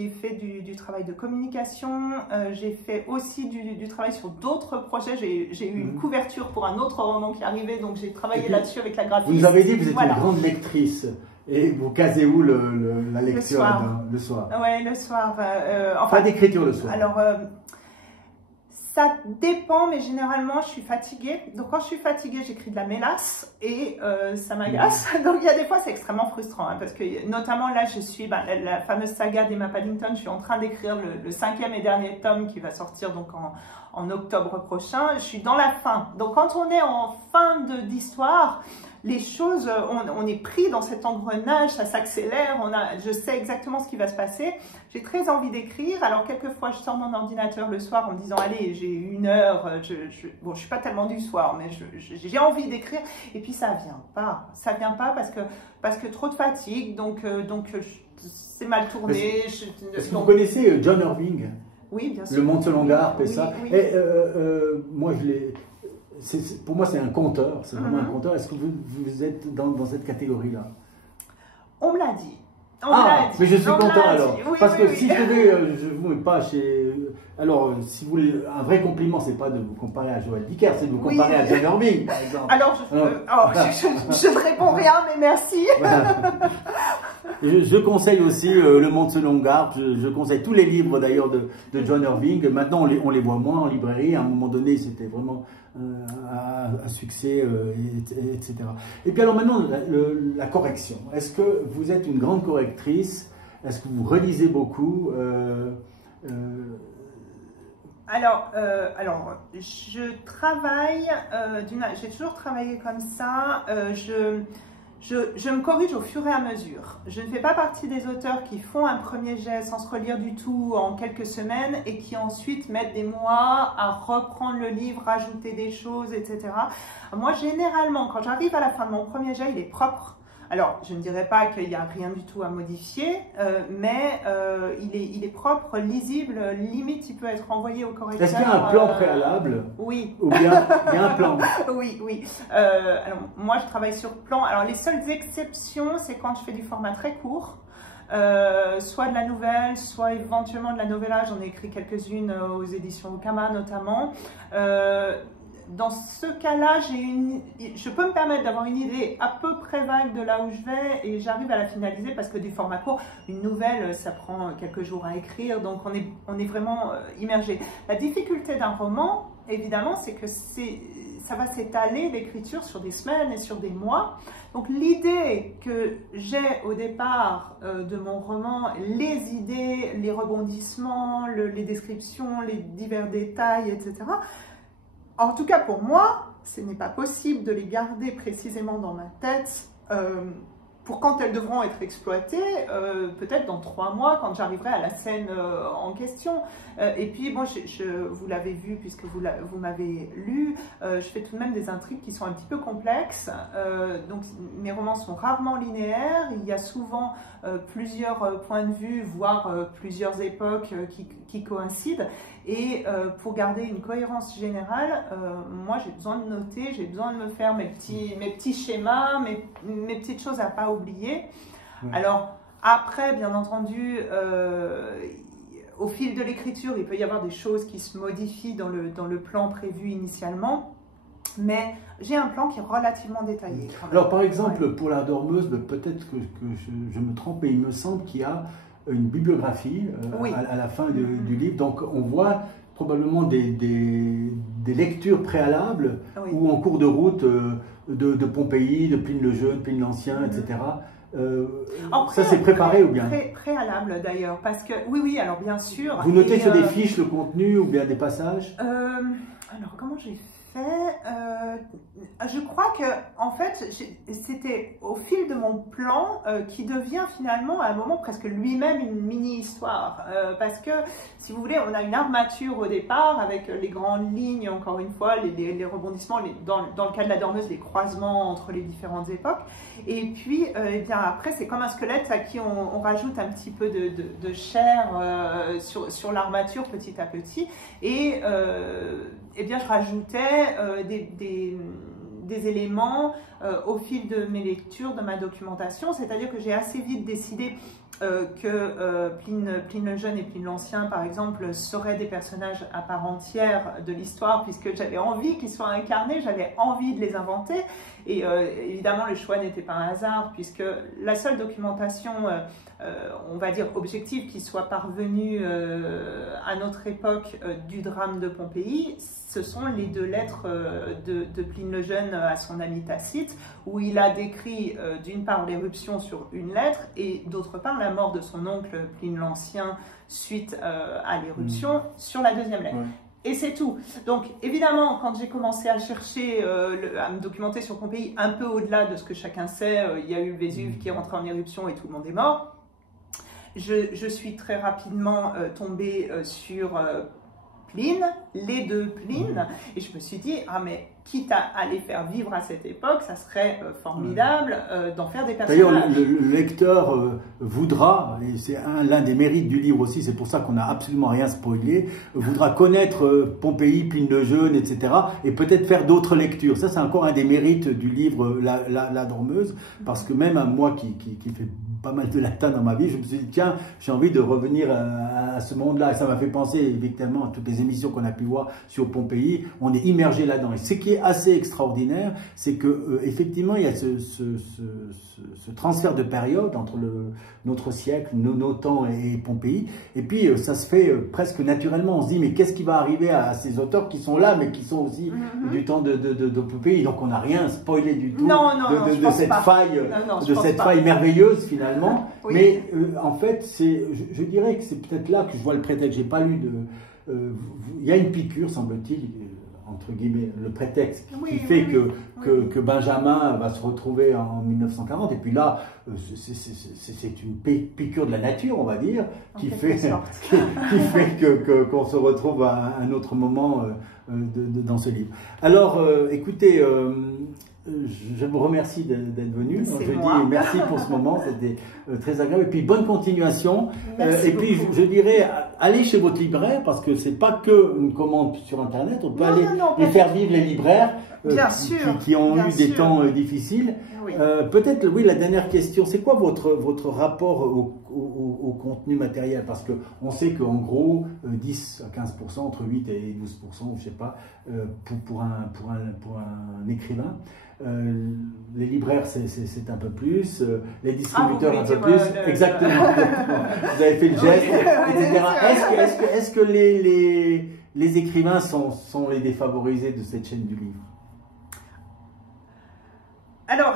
fait du travail de communication. J'ai fait aussi du travail sur d'autres projets. J'ai eu une couverture pour un autre roman qui arrivait, donc j'ai travaillé là-dessus avec la graphiste. Vous nous avez dit que vous êtes une grande lectrice. Et vous casez où la lecture? Le soir. Oui, le soir. Enfin, pas d'écriture le soir. Alors, ça dépend, mais généralement, je suis fatiguée. Donc, quand je suis fatiguée, j'écris de la mélasse et ça m'agace. Donc, il y a des fois, c'est extrêmement frustrant. Hein, parce que, notamment, là, je suis la fameuse saga d'Emma Paddington. Je suis en train d'écrire le 5e et dernier tome qui va sortir donc en octobre prochain. Je suis dans la fin. Donc, quand on est en fin d'histoire, les choses, on est pris dans cet engrenage, ça s'accélère, je sais exactement ce qui va se passer. J'ai très envie d'écrire, alors quelquefois je sors mon ordinateur le soir en me disant allez, j'ai 1 heure, bon je suis pas tellement du soir, mais j'ai envie d'écrire, et puis ça vient pas parce que trop de fatigue, donc c'est mal tourné. Est-ce que vous connaissez John Irving? Oui, bien sûr. Le Monde selon Garp et ça. Oui. Et moi je l'ai... Pour moi, c'est un conteur, c'est vraiment un conteur. Est-ce que vous êtes dans cette catégorie-là? On me l'a dit. Mais je suis content alors. Parce que si je vous mets pas chez... Alors, si vous voulez, un vrai compliment, c'est pas de vous comparer à Joël Dicker, c'est de vous comparer à John Irving, par exemple. Alors, je ne réponds rien, mais merci. Je conseille aussi Le Monde selon Garp, je conseille tous les livres d'ailleurs de John Irving. Maintenant on les voit moins en librairie, à un moment donné c'était vraiment un succès, etc. Et puis alors maintenant la correction. Est-ce que vous êtes une grande correctrice? Est-ce que vous relisez beaucoup? Alors, je travaille, j'ai toujours travaillé comme ça, je me corrige au fur et à mesure. Je ne fais pas partie des auteurs qui font un premier jet sans se relire du tout en quelques semaines et qui ensuite mettent des mois à reprendre le livre, rajouter des choses, etc. Moi, généralement, quand j'arrive à la fin de mon premier jet, il est propre. Alors, je ne dirais pas qu'il n'y a rien du tout à modifier, mais il est propre, lisible, limite il peut être envoyé au correcteur. Est-ce qu'il y a un plan préalable? Oui. Ou bien il y a un plan? Oui, oui. Alors, moi, je travaille sur plan. Alors, les seules exceptions, c'est quand je fais du format très court. Soit de la nouvelle, soit éventuellement de la novella. J'en ai écrit quelques-unes aux éditions Okama notamment. Dans ce cas-là, je peux me permettre d'avoir une idée à peu près vague de là où je vais et j'arrive à la finaliser parce que du format court, une nouvelle, ça prend quelques jours à écrire, donc on est vraiment immergé. La difficulté d'un roman, évidemment, c'est que ça va s'étaler l'écriture sur des semaines et sur des mois. Donc l'idée que j'ai au départ de mon roman, les idées, les rebondissements, les descriptions, les divers détails, etc., en tout cas, pour moi, ce n'est pas possible de les garder précisément dans ma tête pour quand elles devront être exploitées, peut-être dans 3 mois, quand j'arriverai à la scène en question. Et puis, bon, vous l'avez vu puisque vous m'avez lu, je fais tout de même des intrigues qui sont un petit peu complexes. Donc, mes romans sont rarement linéaires. Il y a souvent plusieurs points de vue, voire plusieurs époques qui coïncident. Et pour garder une cohérence générale, moi j'ai besoin de noter, j'ai besoin de me faire mes petits schémas, mes petites choses à ne pas oublier. Ouais. Alors après, bien entendu, au fil de l'écriture, il peut y avoir des choses qui se modifient dans le plan prévu initialement. Mais j'ai un plan qui est relativement détaillé. Alors par exemple, ouais. Pour La Dormeuse, peut-être que je me trompe, mais il me semble qu'il y a une bibliographie oui. à la fin du livre. Donc on voit probablement des lectures préalables oui. ou en cours de route de Pompéi, de Pline le Jeune, Pline l'Ancien, etc. Ça c'est préparé ou bien préalable d'ailleurs, parce que oui, alors bien sûr. Vous notez sur des fiches le contenu ou bien des passages? Alors comment j'ai fait? Je crois que en fait c'était au fil de mon plan qui devient finalement à un moment presque lui-même une mini-histoire parce que si vous voulez on a une armature au départ avec les grandes lignes, encore une fois les rebondissements, dans le cas de La Dormeuse les croisements entre les différentes époques et puis et bien après c'est comme un squelette à qui on rajoute un petit peu de chair sur l'armature petit à petit et eh bien, je rajoutais des éléments au fil de mes lectures, de ma documentation, c'est-à-dire que j'ai assez vite décidé que Pline le Jeune et Pline l'Ancien, par exemple, seraient des personnages à part entière de l'histoire, puisque j'avais envie qu'ils soient incarnés, j'avais envie de les inventer, et évidemment, le choix n'était pas un hasard, puisque la seule documentation, on va dire objective, qui soit parvenue à notre époque du drame de Pompéi, ce sont les 2 lettres de Pline le Jeune à son ami Tacite, où il a décrit d'une part l'éruption sur une lettre et d'autre part la mort de son oncle Pline l'Ancien suite à l'éruption sur la 2e lettre. Ouais. Et c'est tout. Donc évidemment, quand j'ai commencé à chercher, à me documenter sur Pompéi, un peu au-delà de ce que chacun sait, il y a eu le Vésuve qui est rentré en éruption et tout le monde est mort. Je suis très rapidement tombée sur Pline, les 2 Plines, et je me suis dit, ah mais quitte à les faire vivre à cette époque, ça serait formidable d'en faire des personnages. D'ailleurs, le lecteur voudra, et c'est l'un des mérites du livre aussi, c'est pour ça qu'on n'a absolument rien spoilé, voudra connaître Pompéi, Pline le Jeune, etc. et peut-être faire d'autres lectures. Ça, c'est encore un des mérites du livre La Dormeuse, parce que même moi qui fais pas mal de latin dans ma vie, je me suis dit, tiens, j'ai envie de revenir à ce monde-là. Et ça m'a fait penser, évidemment, à toutes les émissions qu'on a pu voir sur Pompéi. On est immergé là-dedans. Et ce qui est assez extraordinaire, c'est que effectivement, il y a ce transfert de période entre notre siècle, nos temps et Pompéi. Et puis, ça se fait presque naturellement. On se dit, mais qu'est-ce qui va arriver à ces auteurs qui sont là, mais qui sont aussi du temps de Pompéi? Donc, on n'a rien spoilé du tout de cette faille merveilleuse, finalement. Oui. Mais en fait, je dirais que c'est peut-être là que je vois le prétexte. J'ai pas lu de... il y a une piqûre, semble-t-il, entre guillemets, le prétexte qui fait que Benjamin va se retrouver en 1940. Et puis là, c'est une piqûre de la nature, on va dire, qui fait qu'on se retrouve à un autre moment dans ce livre. Alors, écoutez... je vous remercie d'être venu. Je dis merci pour ce moment, c'était très agréable. Et puis bonne continuation. Et puis je dirais, allez chez votre libraire, parce que c'est pas que une commande sur Internet. On peut aller faire vivre les libraires qui ont eu des temps difficiles. Oui. Peut-être, oui, la dernière question, c'est quoi votre rapport au contenu matériel? Parce qu'on sait qu'en gros, 10 à 15%, entre 8 et 12%, je sais pas, pour un écrivain. Les libraires, c'est un peu plus, les distributeurs un peu plus. Exactement. Vous avez fait le geste, etc. Est-ce que les écrivains sont les défavorisés de cette chaîne du livre? Alors,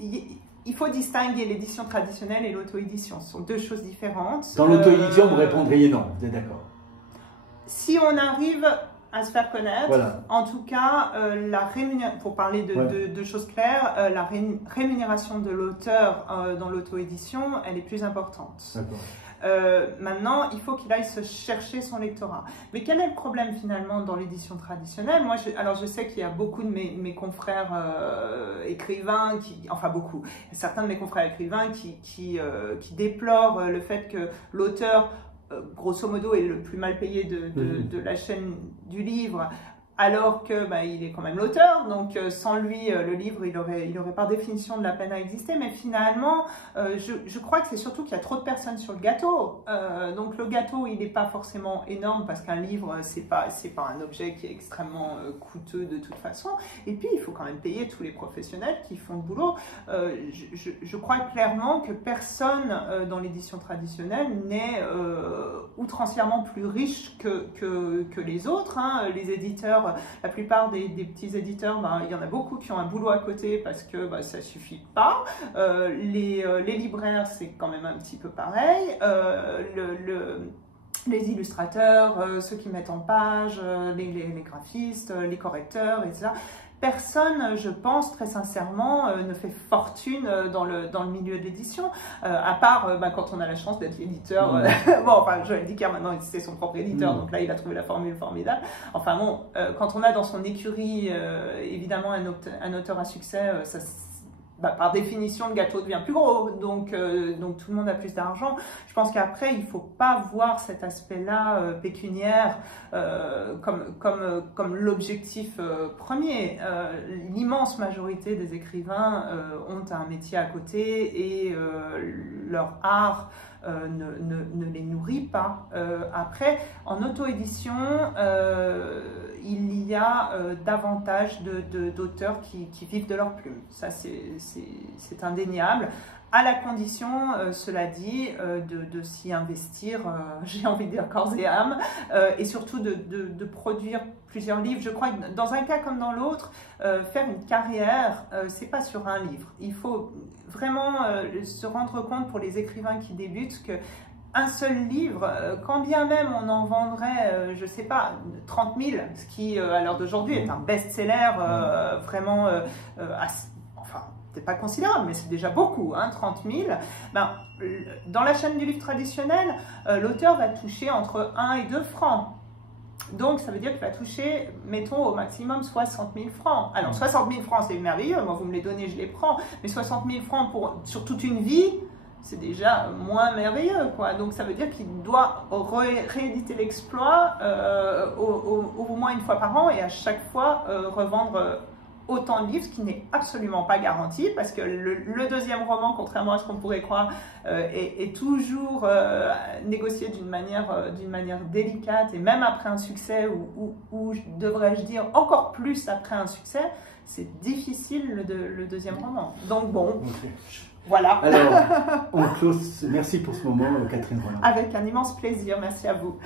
il faut distinguer l'édition traditionnelle et l'auto-édition. Ce sont deux choses différentes. Dans l'auto-édition, vous répondriez non, vous êtes d'accord? Si on arrive à se faire connaître, voilà. En tout cas, pour parler de choses claires, la rémunération de l'auteur dans l'auto-édition, elle est plus importante. D'accord. Maintenant, il faut qu'il aille se chercher son lectorat. Mais quel est le problème finalement dans l'édition traditionnelle? Moi, je sais qu'il y a beaucoup de mes confrères écrivains, certains de mes confrères écrivains qui déplorent le fait que l'auteur, grosso modo, est le plus mal payé de la chaîne du livre, alors que il est quand même l'auteur, donc sans lui, le livre, il aurait par définition de la peine à exister. Mais finalement, je crois que c'est surtout qu'il y a trop de personnes sur le gâteau. Donc le gâteau, il n'est pas forcément énorme, parce qu'un livre, c'est pas un objet qui est extrêmement coûteux de toute façon. Et puis, il faut quand même payer tous les professionnels qui font le boulot. Je crois clairement que personne dans l'édition traditionnelle n'est outrancièrement plus riche que les autres. Hein. Les éditeurs, la plupart des petits éditeurs, il y en a beaucoup qui ont un boulot à côté parce que ça ne suffit pas. Les libraires, c'est quand même un petit peu pareil. Les illustrateurs, ceux qui mettent en page, les graphistes, les correcteurs, etc. Personne, je pense, très sincèrement, ne fait fortune dans le milieu de l'édition, à part quand on a la chance d'être l'éditeur. Joël Dicker, maintenant, c'est son propre éditeur, donc là, il a trouvé la formule formidable. Enfin bon, quand on a dans son écurie, évidemment, un auteur à succès, par définition, le gâteau devient plus gros, donc tout le monde a plus d'argent. Je pense qu'après, il ne faut pas voir cet aspect-là pécuniaire comme l'objectif premier. L'immense majorité des écrivains ont un métier à côté et leur art ne les nourrit pas. Après, en auto-édition, il y a davantage d'auteurs qui vivent de leur plume. Ça, c'est indéniable, à la condition, cela dit, de s'y investir, j'ai envie de dire corps et âme, et surtout de produire plusieurs livres. Je crois que dans un cas comme dans l'autre, faire une carrière, c'est pas sur un livre. Il faut vraiment se rendre compte, pour les écrivains qui débutent, que un seul livre, quand bien même on en vendrait, je ne sais pas, 30 000, ce qui, à l'heure d'aujourd'hui, est un best-seller vraiment, c'est pas considérable, mais c'est déjà beaucoup, 30 000. Dans la chaîne du livre traditionnel, l'auteur va toucher entre 1 et 2 francs. Donc, ça veut dire qu'il va toucher, mettons, au maximum 60 000 francs. Alors, 60 000 francs, c'est merveilleux. Moi, vous me les donnez, je les prends. Mais 60 000 francs sur toute une vie, c'est déjà moins merveilleux, quoi. Donc, ça veut dire qu'il doit rééditer l'exploit au moins une fois par an et à chaque fois revendre autant de livres, ce qui n'est absolument pas garanti, parce que le deuxième roman, contrairement à ce qu'on pourrait croire, est toujours négocié d'une manière délicate, et même après un succès, ou devrais-je dire encore plus après un succès, c'est difficile le deuxième roman. Donc bon, okay. Voilà. Alors, on close. Merci pour ce moment, Catherine Rolland. Avec un immense plaisir, merci à vous.